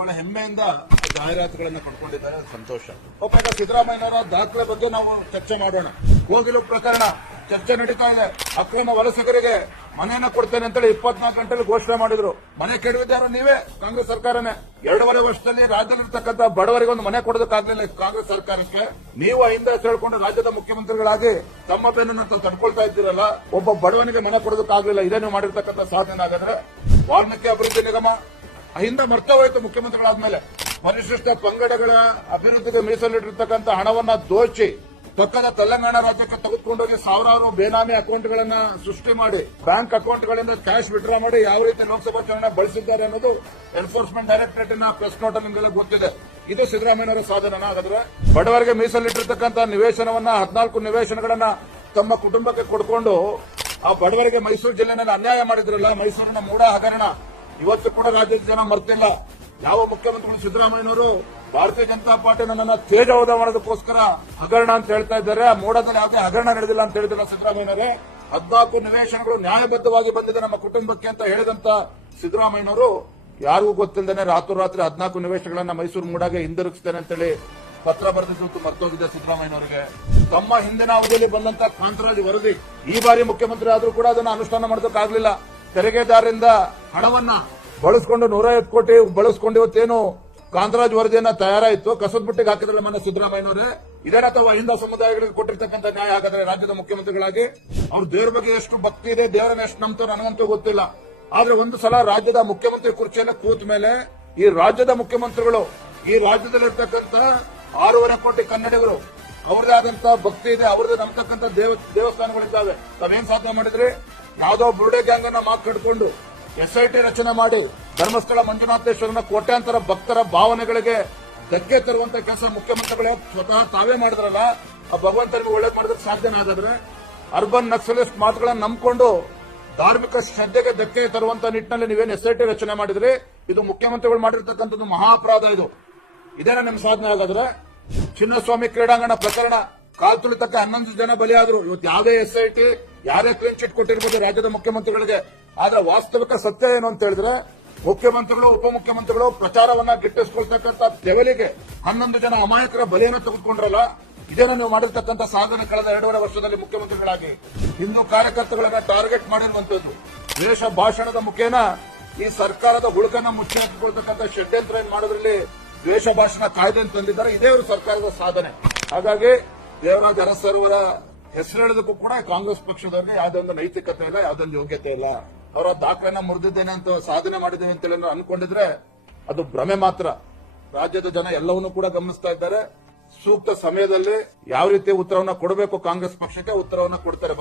ಬಹಳ ಹೆಮ್ಮೆಯಿಂದ ಜಾಹೀರಾತುಗಳನ್ನು ಪಡ್ಕೊಂಡಿದ್ದಾರೆ, ಸಂತೋಷ. ಈಗ ಸಿದ್ದರಾಮಯ್ಯನವರ ದಾಖಲೆ ಬಗ್ಗೆ ನಾವು ಚರ್ಚೆ ಮಾಡೋಣ. ಕೋಗಿಲು ಪ್ರಕರಣ ಚರ್ಚೆ ನಡೀತಾ ಇದೆ. ಅಕ್ರಮ ವಲಸಿಗರಿಗೆ ಮನೆಯನ್ನ ಕೊಡ್ತೇನೆ ಅಂತೇಳಿ 24 ಗಂಟೆಯಲ್ಲಿ ಘೋಷಣೆ ಮಾಡಿದ್ರು. ಮನೆ ಕೆಡವಿದ್ದಾರೋ ನೀವೇ, ಕಾಂಗ್ರೆಸ್ ಸರ್ಕಾರನೇ. 2.5 ವರ್ಷದಲ್ಲಿ ರಾಜ್ಯದಲ್ಲಿರ್ತಕ್ಕಂಥ ಬಡವರಿಗೆ ಒಂದು ಮನೆ ಕೊಡೋದಕ್ಕಾಗಲಿಲ್ಲ ಕಾಂಗ್ರೆಸ್ ಸರ್ಕಾರಕ್ಕೆ. ನೀವು ಹಿಂದೆ ಹೇಳ್ಕೊಂಡು ರಾಜ್ಯದ ಮುಖ್ಯಮಂತ್ರಿಗಳಾಗಿ ತಮ್ಮ ಬೆನ್ನನ್ನು ತಡ್ಕೊಳ್ತಾ ಇದ್ದೀರಲ್ಲ, ಒಬ್ಬ ಬಡವನಿಗೆ ಮನೆ ಕೊಡೋದಕ್ಕಾಗಲಿಲ್ಲ. ಇದೇ ನೀವು ಮಾಡಿರ್ತಕ್ಕಂಥ ಸಾಧನೆ. ಹಾಗಾದ್ರೆ ವಾಲ್ಮೀಕಿ ಅಭಿವೃದ್ಧಿ ನಿಗಮ ಹಿಂದೆ ಮರ್ತ ಹೋಯಿತು ಮುಖ್ಯಮಂತ್ರಿಗಳಾದ್ಮೇಲೆ. ಪರಿಶಿಷ್ಟ ಪಂಗಡಗಳ ಅಭಿವೃದ್ಧಿಗೆ ಮೀಸಲಿಟ್ಟಿರ್ತಕ್ಕಂಥ ಹಣವನ್ನ ದೋಚಿ ಪಕ್ಕದ ತೆಲಂಗಾಣ ರಾಜ್ಯಕ್ಕೆ ತೆಗೆದುಕೊಂಡೋಗಿ ಸಾವಿರಾರು ಬೇನಾಮಿ ಅಕೌಂಟ್ಗಳನ್ನ ಸೃಷ್ಟಿ ಮಾಡಿ ಬ್ಯಾಂಕ್ ಅಕೌಂಟ್ಗಳಿಂದ ಕ್ಯಾಶ್ ವಿಡ್ರಾ ಮಾಡಿ ಯಾವ ರೀತಿ ಲೋಕಸಭಾ ಚುನಾವಣೆ ಬಳಸಿದ್ದಾರೆ ಅನ್ನೋದು ಎನ್ಫೋರ್ಸ್ಮೆಂಟ್ ಡೈರೆಕ್ಟರೇಟ್ನ ಪ್ರೆಸ್ ನೋಟ್ ನಿಮಗೆಲ್ಲ ಗೊತ್ತಿದೆ. ಇದು ಸಿದ್ದರಾಮಯ್ಯನವರ ಸಾಧನ. ಹಾಗಾದ್ರೆ ಬಡವರಿಗೆ ಮೀಸಲಿಟ್ಟಿರ್ತಕ್ಕಂಥ ನಿವೇಶನವನ್ನ 14 ನಿವೇಶನಗಳನ್ನ ತಮ್ಮ ಕುಟುಂಬಕ್ಕೆ ಕೊಡ್ಕೊಂಡು ಆ ಬಡವರಿಗೆ ಮೈಸೂರು ಜಿಲ್ಲೆನಲ್ಲಿ ಅನ್ಯಾಯ ಮಾಡಿದ್ರಲ್ಲ, ಮೈಸೂರಿನ ಮೂಡ ಹಗರಣ ಇವತ್ತು ಕೂಡ ರಾಜ್ಯದ ಜನ ಮರ್ತಿಲ್ಲ. ಯಾವ ಮುಖ್ಯಮಂತ್ರಿಗಳು ಸಿದ್ದರಾಮಯ್ಯನವರು ಭಾರತೀಯ ಜನತಾ ಪಾರ್ಟಿ ನನ್ನನ್ನು ತೇಜೋವಧ ಮಾಡೋದಕ್ಕೋಸ್ಕರ ಹಗರಣ ಅಂತ ಹೇಳ್ತಾ ಇದ್ದಾರೆ. ಆ ಮೋಡದಲ್ಲಿ ಯಾವುದೇ ಹಗರಣ ನಡೆದಿಲ್ಲ ಅಂತ ಹೇಳಿದಿಲ್ಲ ಸಿದ್ದರಾಮಯ್ಯನವರೇ. 14 ನಿವೇಶನಗಳು ನ್ಯಾಯಬದ್ಧವಾಗಿ ಬಂದಿದೆ ನಮ್ಮ ಕುಟುಂಬಕ್ಕೆ ಅಂತ ಹೇಳಿದಂತ ಸಿದ್ದರಾಮಯ್ಯನವರು ಯಾರಿಗೂ ಗೊತ್ತಿಲ್ಲದೇನೆ ರಾತ್ರೋರಾತ್ರಿ 14 ನಿವೇಶನಗಳನ್ನ ಮೈಸೂರು ಮೂಡಾಗೆ ಹಿಂದಿರುಗಿಸ್ತೇನೆ ಅಂತೇಳಿ ಪತ್ರ ಬರೆದಿದ್ದು ಮರ್ತೋಗಿದೆ ಸಿದ್ದರಾಮಯ್ಯನವರಿಗೆ. ತಮ್ಮ ಹಿಂದಿನ ಅವಧಿಯಲ್ಲಿ ಬಂದಂತ ಕಾಂತರಾಜ್ ವರದಿ ಈ ಬಾರಿ ಮುಖ್ಯಮಂತ್ರಿ ಆದ್ರೂ ಕೂಡ ಅದನ್ನು ಅನುಷ್ಠಾನ ಮಾಡೋದಕ್ಕಾಗಲಿಲ್ಲ. ತೆರಿಗೆದಾರರಿಂದ ಹಣವನ್ನ ಬಳಸಿಕೊಂಡು 150 ಕೋಟಿ ಬಳಸಿಕೊಂಡು ಇವತ್ತೇನು ಕಾಂತರಾಜ್ ವರದಿಯನ್ನ ತಯಾರಾಯಿತು, ಕಸದ ಬುಟ್ಟಿಗೆ ಹಾಕಿದ್ರೆ ಮನೆ ಸಿದ್ದರಾಮಯ್ಯನವರೇ. ಇದೇನ ಅಥವಾ ಹಿಂದ ಸಮುದಾಯಗಳಿಗೆ ಕೊಟ್ಟಿರ್ತಕ್ಕಂಥ ನ್ಯಾಯ? ಹಾಗಾದ್ರೆ ರಾಜ್ಯದ ಮುಖ್ಯಮಂತ್ರಿಗಳಾಗಿ ಅವ್ರ ದೇವರ ಬಗ್ಗೆ ಎಷ್ಟು ಭಕ್ತಿ ಇದೆ, ದೇವರನ್ನ ಎಷ್ಟು ನಂಬ್ತಾರೆ ನನಗಂತೂ ಗೊತ್ತಿಲ್ಲ. ಆದ್ರೆ ಒಂದು ಸಲ ರಾಜ್ಯದ ಮುಖ್ಯಮಂತ್ರಿ ಕುರ್ಚಿಯನ್ನು ಕೂತ ಮೇಲೆ ಈ ರಾಜ್ಯದ ಮುಖ್ಯಮಂತ್ರಿಗಳು, ಈ ರಾಜ್ಯದಲ್ಲಿರ್ತಕ್ಕಂಥ 6.5 ಕೋಟಿ ಕನ್ನಡಿಗರು ಅವ್ರದೇ ಆದಂತಹ ಭಕ್ತಿ ಇದೆ, ಅವ್ರದೇ ನಂಬತಕ್ಕಂಥ ದೇವಸ್ಥಾನಗಳಿದ್ದಾವೆ. ತಾವೇನ್ ಸಾಧನೆ ಮಾಡಿದ್ರಿ? ಯಾವುದೋ ಬುರುಡೆ ಗ್ಯಾಂಗ್ ಅನ್ನ ಮಾತು ಕಟ್ಕೊಂಡು ಎಸ್ಐಟಿ ರಚನೆ ಮಾಡಿ ಧರ್ಮಸ್ಥಳ ಮಂಜುನಾಥೇಶ್ವರನ ಕೋಟ್ಯಾಂತರ ಭಕ್ತರ ಭಾವನೆಗಳಿಗೆ ಧಕ್ಕೆ ತರುವಂತ ಕೆಲಸ ಮುಖ್ಯಮಂತ್ರಿಗಳೇ ಸ್ವತಃ ತಾವೇ ಮಾಡಿದ್ರಲ್ಲ. ಆ ಭಗವಂತನಿಗೆ ಒಳ್ಳೇದು ಮಾಡಿದ್ರೆ ಸಾಧ್ಯನ? ಹಾಗಾದ್ರೆ ಅರ್ಬನ್ ನಕ್ಸಲಿಸ್ಟ್ ಮಾತುಗಳನ್ನು ನಂಬಿಕೊಂಡು ಧಾರ್ಮಿಕ ಶ್ರದ್ಧೆಗೆ ಧಕ್ಕೆ ತರುವಂತ ನಿಟ್ಟಿನಲ್ಲಿ ನೀವೇನು ಎಸ್ಐಟಿ ರಚನೆ ಮಾಡಿದ್ರಿ? ಇದು ಮುಖ್ಯಮಂತ್ರಿಗಳು ಮಾಡಿರ್ತಕ್ಕಂಥದ್ದು ಮಹಾ ಅಪರಾಧ. ಇದೇನ ನಿಮ್ ಸಾಧನೆ? ಹಾಗಾದ್ರೆ ಚಿನ್ನಸ್ವಾಮಿ ಕ್ರೀಡಾಂಗಣ ಪ್ರಕರಣ ಕಾಲ್ ತುಳಿತಕ್ಕೆ 11 ಜನ ಬಲಿಯಾದ್ರು. ಇವತ್ತು ಯಾವುದೇ ಎಸ್ಐಟಿ ಯಾರೇ ಕ್ಲೀನ್ ಚಿಟ್ ಕೊಟ್ಟಿರ್ಬೋದು ರಾಜ್ಯದ ಮುಖ್ಯಮಂತ್ರಿಗಳಿಗೆ. ಆದ್ರೆ ವಾಸ್ತವಿಕ ಸತ್ಯ ಏನು ಅಂತ ಹೇಳಿದ್ರೆ, ಮುಖ್ಯಮಂತ್ರಿಗಳು ಉಪಮುಖ್ಯಮಂತ್ರಿಗಳು ಪ್ರಚಾರವನ್ನ ಗಿಟ್ಟಿಸಿಕೊಳ್ತಕ್ಕಂಥ ಲೆವೆಲಿಗೆ 11 ಜನ ಅಮಾಯಕರ ಬಲಿಯನ್ನು ತೆಗೆದುಕೊಂಡ್ರಲ್ಲ. ಇದೇನ ನೀವು ಮಾಡಿರ್ತಕ್ಕಂಥ ಸಾಧನೆ ಕಳೆದ 2.5 ವರ್ಷದಲ್ಲಿ ಮುಖ್ಯಮಂತ್ರಿಗಳಾಗಿ? ಹಿಂದೂ ಕಾರ್ಯಕರ್ತಗಳನ್ನ ಟಾರ್ಗೆಟ್ ಮಾಡಿರುವಂತದ್ದು, ದ್ವೇಷ ಭಾಷಣದ ಮುಖೇನ ಈ ಸರ್ಕಾರದ ಹುಳುಕನ್ನ ಮುಚ್ಚಿ ಹಾಕಿಕೊಳ್ತಕ್ಕಂಥ ಷಡ್ಯಂತ್ರ ಏನ್ ಮಾಡೋದ್ರಲ್ಲಿ ದ್ವೇಷ ಭಾಷಣ ಕಾಯ್ದೆ ಅಂತ ತಂದಿದ್ದಾರೆ. ಇದೇ ಅವರು ಸರ್ಕಾರದ ಸಾಧನೆ. ಹಾಗಾಗಿ ದೇವರಾಜ ಅರಸರವರ ಹೆಸರು ಹೇಳೋದಕ್ಕೂ ಕೂಡ ಕಾಂಗ್ರೆಸ್ ಪಕ್ಷದವರಿಗೆ ಯಾವುದೇ ಒಂದು ನೈತಿಕತೆ ಇಲ್ಲ, ಯಾವುದೊಂದು ಯೋಗ್ಯತೆ ಇಲ್ಲ. ಅವರ ದಾಖಲೆನ ಮುರಿದಿದ್ದೇನೆ ಅಂತ ಸಾಧನೆ ಮಾಡಿದ್ದೇವೆ ಅಂತೇಳಿ ಅನ್ಕೊಂಡಿದ್ರೆ ಅದು ಭ್ರಮೆ ಮಾತ್ರ. ರಾಜ್ಯದ ಜನ ಎಲ್ಲವನ್ನೂ ಕೂಡ ಗಮನಿಸ್ತಾ ಇದ್ದಾರೆ. ಸೂಕ್ತ ಸಮಯದಲ್ಲಿ ಯಾವ ರೀತಿ ಉತ್ತರವನ್ನ ಕೊಡಬೇಕು ಕಾಂಗ್ರೆಸ್ ಪಕ್ಷಕ್ಕೆ ಉತ್ತರವನ್ನ ಕೊಡ್ತಾರೆ.